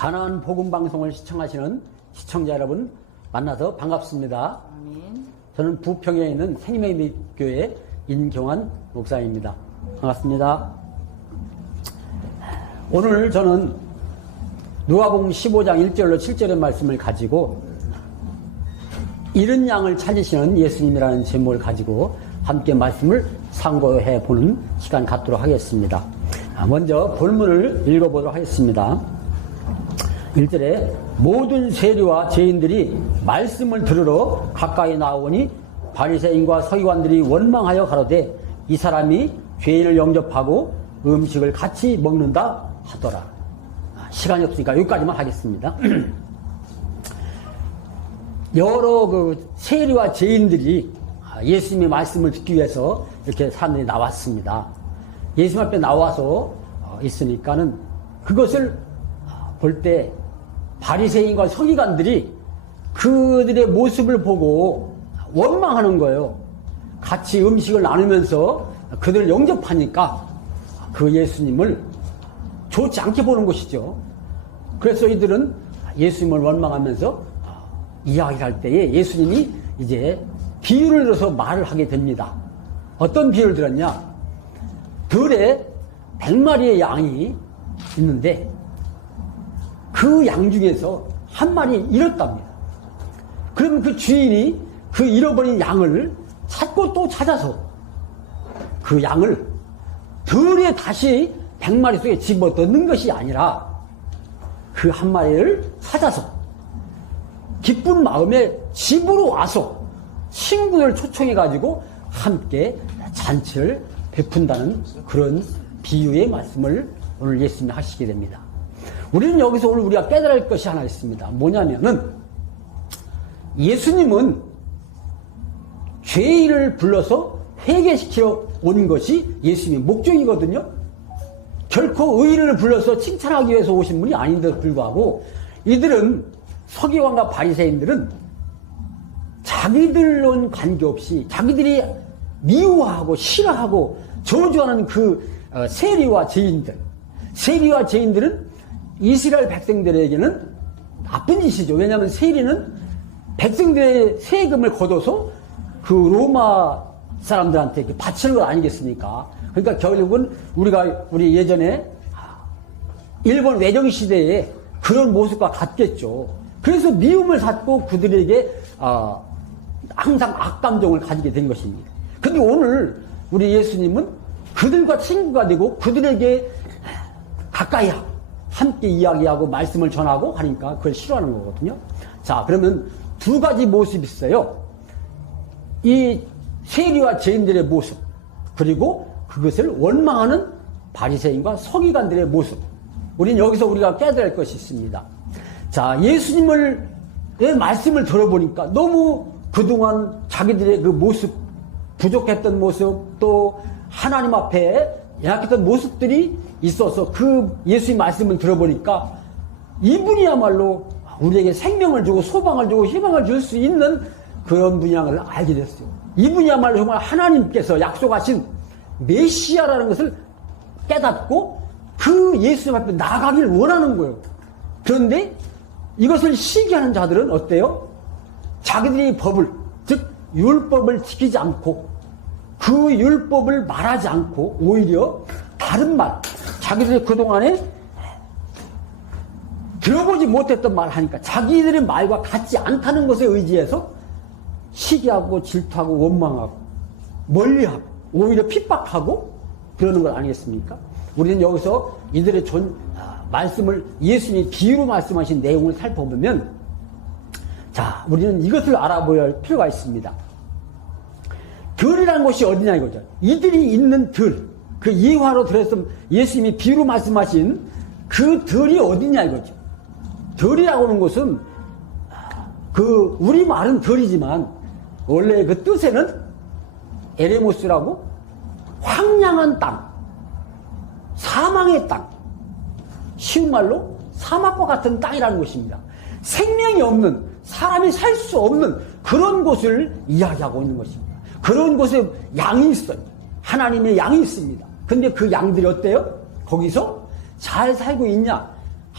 가나안 복음 방송을 시청하시는 시청자 여러분 만나서 반갑습니다. 아멘. 저는 부평에 있는 생명의 교회 인경환 목사입니다. 반갑습니다. 오늘 저는 누가복음 15장 1절로 7절의 말씀을 가지고 잃은 양을 찾으시는 예수님이라는 제목을 가지고 함께 말씀을 상고해 보는 시간 갖도록 하겠습니다. 먼저 본문을 읽어보도록 하겠습니다. 1절에 모든 세리와 죄인들이 말씀을 들으러 가까이 나오니 바리새인과 서기관들이 원망하여 가로되 이 사람이 죄인을 영접하고 음식을 같이 먹는다 하더라. 시간이 없으니까 여기까지만 하겠습니다. 여러 세리와 죄인들이 예수님의 말씀을 듣기 위해서 이렇게 사람들이 나왔습니다. 예수님 앞에 나와서 있으니까는 그것을 볼 때 바리새인과 서기관들이 그들의 모습을 보고 원망하는 거예요. 같이 음식을 나누면서 그들을 영접하니까 그 예수님을 좋지 않게 보는 것이죠. 그래서 이들은 예수님을 원망하면서 이야기할 때에 예수님이 이제 비유를 들어서 말을 하게 됩니다. 어떤 비유를 들었냐? 들에 100마리의 양이 있는데 그 양 중에서 한 마리 잃었답니다. 그러면 그 주인이 그 잃어버린 양을 찾고 또 찾아서 그 양을 들에 다시 100마리 속에 집어넣는 것이 아니라 그 한 마리를 찾아서 기쁜 마음에 집으로 와서 친구들 초청해가지고 함께 잔치를 베푼다는 그런 비유의 말씀을 오늘 예수님이 하시게 됩니다. 우리는 여기서 오늘 우리가 깨달을 할 것이 하나 있습니다. 뭐냐면은 예수님은 죄인을 불러서 회개시키러 온 것이 예수님의 목적이거든요. 결코 의인을 불러서 칭찬하기 위해서 오신 분이 아닌데도 불구하고 이들은 서기관과 바리새인들은 자기들론 관계없이 자기들이 미워하고 싫어하고 저주하는 그 세리와 죄인들은 이스라엘 백성들에게는 나쁜 짓이죠. 왜냐하면 세리는 백성들의 세금을 걷어서 그 로마 사람들한테 바치는 것 아니겠습니까? 그러니까 결국은 우리 예전에 일본 외정 시대에 그런 모습과 같겠죠. 그래서 미움을 샀고 그들에게 항상 악감정을 가지게 된 것입니다. 근데 오늘 우리 예수님은 그들과 친구가 되고 그들에게 가까이 함께 이야기하고 말씀을 전하고 하니까 그걸 싫어하는 거거든요. 자, 그러면 두 가지 모습이 있어요. 이 세리와 죄인들의 모습, 그리고 그것을 원망하는 바리새인과 서기관들의 모습. 우리는 여기서 우리가 깨달을 할 것이 있습니다. 자, 예수님의 말씀을 들어보니까 너무 그동안 자기들의 그 모습, 부족했던 모습, 또 하나님 앞에 약했던 모습들이 있어서 그 예수의 말씀을 들어보니까 이분이야말로 우리에게 생명을 주고 소망을 주고 희망을 줄 수 있는 그런 분양을 알게 됐어요. 이분이야말로 정말 하나님께서 약속하신 메시아라는 것을 깨닫고 그 예수님 앞에 나가길 원하는 거예요. 그런데 이것을 시기하는 자들은 어때요? 자기들이 법을, 즉 율법을 지키지 않고 그 율법을 말하지 않고 오히려 다른 말, 자기들이 그동안에 들어보지 못했던 말을 하니까 자기들의 말과 같지 않다는 것에 의지해서 시기하고 질투하고 원망하고 멀리하고 오히려 핍박하고 그러는 것 아니겠습니까? 우리는 여기서 이들의 말씀을 예수님이 비유로 말씀하신 내용을 살펴보면 자, 우리는 이것을 알아보아야 할 필요가 있습니다. 들이라는 것이 어디냐 이거죠. 이들이 있는 들, 그 예화로 들어서 예수님이 비유로 말씀하신 그 들이 어디냐 이거죠. 들이라고 하는 것은 그 우리 말은 들이지만 원래 그 뜻에는 에레모스라고 황량한 땅, 사망의 땅, 쉬운 말로 사막과 같은 땅이라는 것입니다. 생명이 없는, 사람이 살 수 없는 그런 곳을 이야기하고 있는 것입니다. 그런 곳에 양이 있어요. 하나님의 양이 있습니다. 근데 그 양들이 어때요? 거기서 잘 살고 있냐?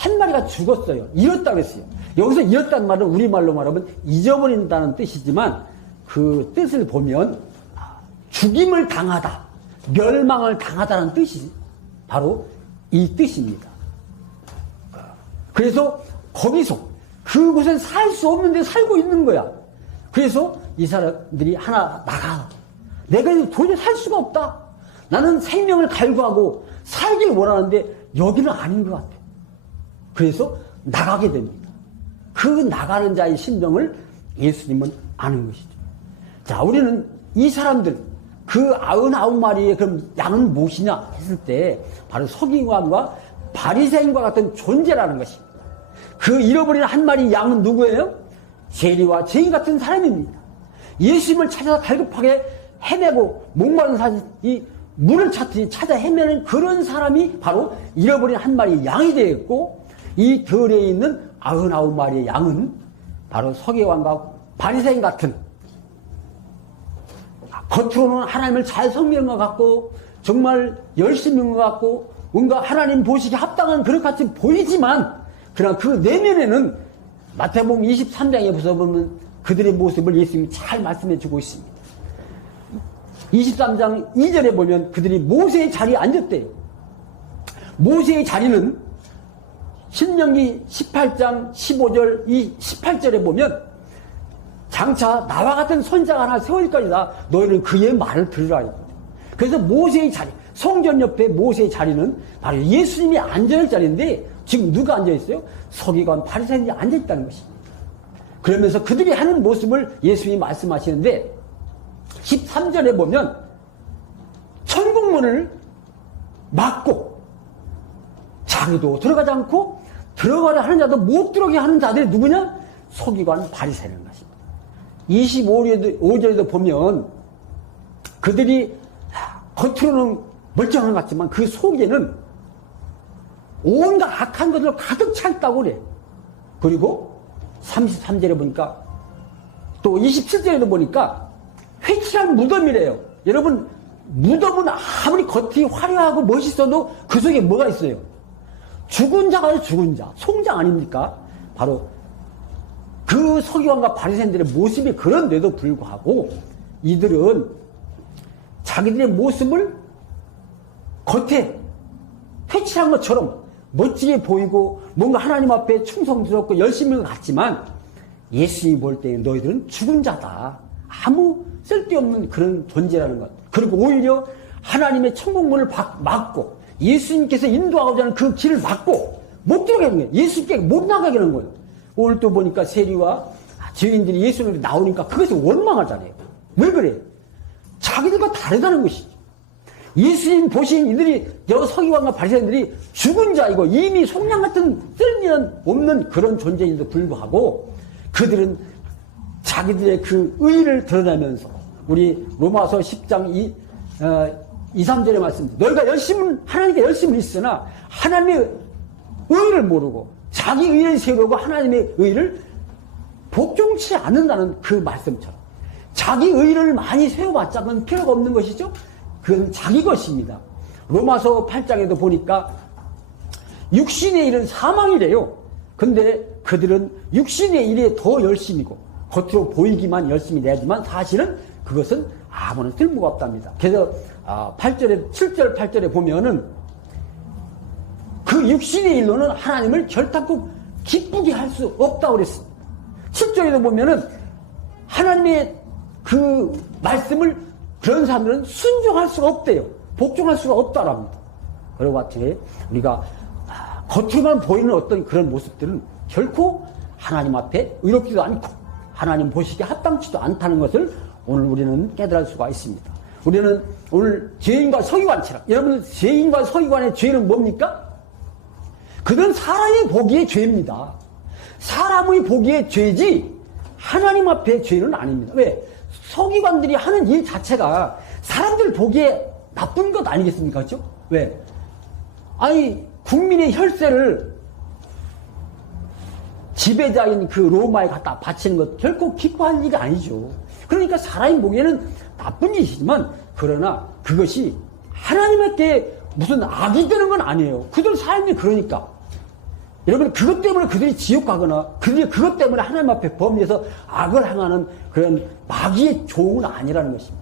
한 마리가 죽었어요. 잃었다고 했어요. 여기서 잃었다는 말은 우리말로 말하면 잊어버린다는 뜻이지만 그 뜻을 보면 죽임을 당하다, 멸망을 당하다는 뜻이 바로 이 뜻입니다. 그래서 거기서 그곳에 살 수 없는데 살고 있는 거야. 그래서 이 사람들이 하나 나가. 내가 도저히 살 수가 없다. 나는 생명을 갈구하고 살길 원하는데 여기는 아닌 것 같아. 그래서 나가게 됩니다. 그 나가는 자의 심정을 예수님은 아는 것이죠. 자, 우리는 이 사람들, 그 99마리의 그럼 양은 무엇이냐 했을 때 바로 서기관과 바리새인과 같은 존재라는 것입니다. 그 잃어버린 한 마리 양은 누구예요? 세리와 죄인 같은 사람입니다. 예수님을 찾아서 갈급하게 헤매고 목마른 사람이 물을 찾듯이 찾아 헤매는 그런 사람이 바로 잃어버린 한 마리 양이 되었고, 이 들에 있는 99마리의 양은 바로 서기관과 바리새인 같은, 겉으로는 하나님을 잘 섬기는 것 같고 정말 열심히 있는 것 같고 뭔가 하나님 보시기에 합당한 그런 같이 보이지만, 그러나 그 내면에는 마태복음 23장에 보면 그들의 모습을 예수님이 잘 말씀해 주고 있습니다. 23장 2절에 보면 그들이 모세의 자리에 앉았대요. 모세의 자리는 신명기 18장 15절 이 18절에 보면 장차 나와 같은 선자가 하나 세워질 것이다. 너희는 그의 말을 들으라. 그래서 모세의 자리, 성전 옆에 모세의 자리는 바로 예수님이 앉아있는 자리인데 지금 누가 앉아있어요? 서기관 바리새인이 앉아있다는 것입니다. 그러면서 그들이 하는 모습을 예수님이 말씀하시는데 13절에 보면 천국문을 막고 자기도 들어가지 않고 들어가려 하는 자도 못 들어오게 하는 자들이 누구냐? 서기관 바리새인인 것입니다. 25절에도 보면 그들이 겉으로는 멀쩡한 것 같지만 그 속에는 온갖 악한 것으로 가득 차 있다고 그래. 그리고 33절에 보니까 또 27절에도 보니까 회칠한 무덤이래요. 여러분, 무덤은 아무리 겉이 화려하고 멋있어도 그 속에 뭐가 있어요? 죽은 자가 죽은 자, 송장 아닙니까? 바로 그 서기관과 바리새인들의 모습이 그런데도 불구하고 이들은 자기들의 모습을 겉에 회칠한 것처럼 멋지게 보이고 뭔가 하나님 앞에 충성스럽고 열심히 것 같지만 예수님이 볼 때 너희들은 죽은 자다. 아무 쓸데없는 그런 존재라는 것. 그리고 오히려 하나님의 천국문을 막고 예수님께서 인도하고자 하는 그 길을 막고 못 들어가게 하는 거예요. 예수님께 못 나가게 하는 거예요. 오늘 또 보니까 세리와 죄인들이 예수님께 나오니까 그것이 원망하잖아요. 왜 그래? 자기들과 다르다는 것이죠. 예수님 보신 이들이, 여러 서기관과 바리새인들이 죽은 자이고 이미 속량 같은 쓸모없는 그런 존재인데도 불구하고 그들은 자기들의 그 의의를 드러내면서 우리 로마서 10장 2, 3절의 말씀, 너희가 하나님께 열심히 있으나 하나님의 의의를 모르고 자기 의의를 세우고 하나님의 의의를 복종치 않는다는 그 말씀처럼 자기 의의를 많이 세워봤자 그건 필요가 없는 것이죠. 그건 자기 것입니다. 로마서 8장에도 보니까 육신의 일은 사망이래요. 근데 그들은 육신의 일에 더 열심이고 겉으로 보이기만 열심히 내지만 사실은 그것은 아무런 쓸모가 없답니다. 그래서 7절 8절에 보면은 그 육신의 일로는 하나님을 결단코 기쁘게 할 수 없다고 그랬습니다. 7절에도 보면은 하나님의 그 말씀을 그런 사람들은 순종할 수가 없대요. 복종할 수가 없다랍니다. 그리고 같이 우리가 겉으로만 보이는 어떤 그런 모습들은 결코 하나님 앞에 의롭지도 않고 하나님 보시기에 합당치도 않다는 것을 오늘 우리는 깨달을 수가 있습니다. 우리는 오늘 죄인과 서기관처럼, 여러분 죄인과 서기관의 죄는 뭡니까? 그건 사람이 보기에 죄입니다. 사람의 보기에 죄지 하나님 앞에 죄는 아닙니다. 왜? 서기관들이 하는 일 자체가 사람들 보기에 나쁜 것 아니겠습니까? 그렇죠? 왜? 아니, 국민의 혈세를 지배자인 그 로마에 갖다 바치는 것 결코 기뻐할 일이 아니죠. 그러니까 사람이 보기에는 나쁜 짓이지만 그러나 그것이 하나님께 무슨 악이 되는 건 아니에요. 그들 삶이 그러니까. 여러분, 그것 때문에 그들이 지옥 가거나, 그들이 그것 때문에 하나님 앞에 범죄해서 악을 행하는 그런 마귀의 종은 아니라는 것입니다.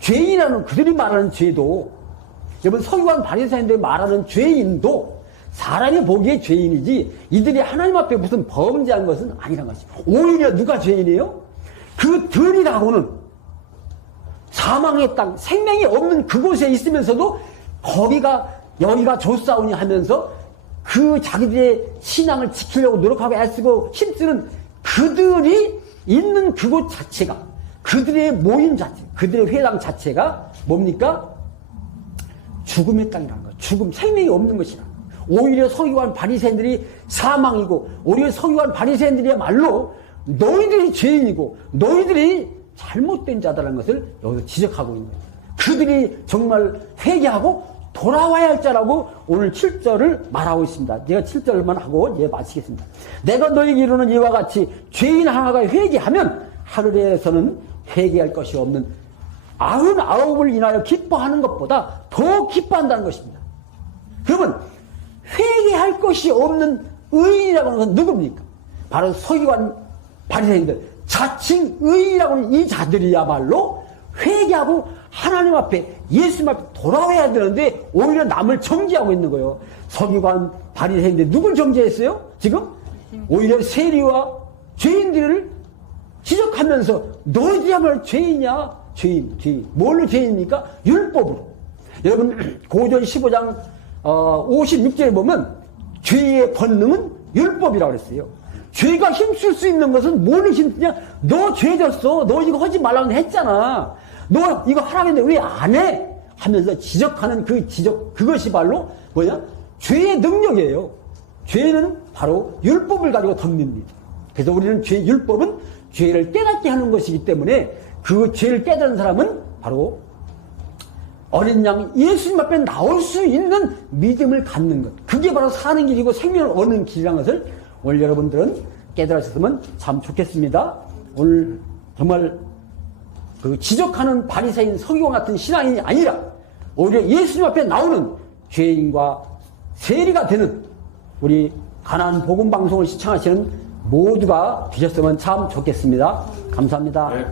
죄인이라는 그들이 말하는 죄도, 여러분, 서기관 바리새인들이 말하는 죄인도 사람이 보기에 죄인이지, 이들이 하나님 앞에 무슨 범죄한 것은 아니라는 것입니다. 오히려 누가 죄인이에요? 그들이라고는 사망의 땅, 생명이 없는 그곳에 있으면서도 여기가 좋사오니 하면서 그 자기들의 신앙을 지키려고 노력하고 애쓰고 힘쓰는 그들이 있는 그곳 자체가, 그들의 모임 자체, 그들의 회당 자체가 뭡니까? 죽음의 땅이라는 거예요. 죽음, 생명이 없는 것이라. 오히려 서기관 바리새인들이 사망이고, 오히려 서기관 바리새인들이야말로 너희들이 죄인이고 너희들이 잘못된 자다라는 것을 여기서 지적하고 있는 거예요. 그들이 정말 회개하고 돌아와야 할 자라고 오늘 7절을 말하고 있습니다. 제가 7절만 하고 마치겠습니다. 내가 너에게 이르는 이와 같이 죄인 하나가 회개하면 하늘에서는 회개할 것이 없는 99을 인하여 기뻐하는 것보다 더 기뻐한다는 것입니다. 그러면 회개할 것이 없는 의인이라고 하는 건 누굽니까? 바로 서기관 바리새인들, 자칭 의인이라고 하는 이 자들이야말로 회개하고 하나님 앞에, 예수님 앞에 돌아와야 되는데 오히려 남을 정죄하고 있는 거예요. 서기관 바리새인들 누굴 정죄했어요? 지금 오히려 세리와 죄인들을 지적하면서 너희들이야말로 죄인이야. 죄인. 뭘로 죄인입니까? 율법으로. 여러분, 고전 15장 56절에 보면 죄의 본능은 율법이라고 그랬어요. 죄가 힘쓸 수 있는 것은 뭘로 힘쓰냐? 너 죄졌어. 너 이거 하지 말라고 했잖아. 너 이거 하라고 했는데 왜 안 해? 하면서 지적하는 그것이 바로 뭐냐? 죄의 능력이에요. 죄는 바로 율법을 가지고 덤빕니다. 그래서 우리는 율법은 죄를 깨닫게 하는 것이기 때문에 그 죄를 깨달은 사람은 바로 어린 양 예수님 앞에 나올 수 있는 믿음을 갖는 것. 그게 바로 사는 길이고 생명을 얻는 길이라는 것을 오늘 여러분들은 깨달으셨으면 참 좋겠습니다. 오늘 정말 그 지적하는 바리새인 서기관 같은 신앙이 아니라 오히려 예수님 앞에 나오는 죄인과 세리가 되는 우리 가나안 복음 방송을 시청하시는 모두가 되셨으면 참 좋겠습니다. 감사합니다. 네.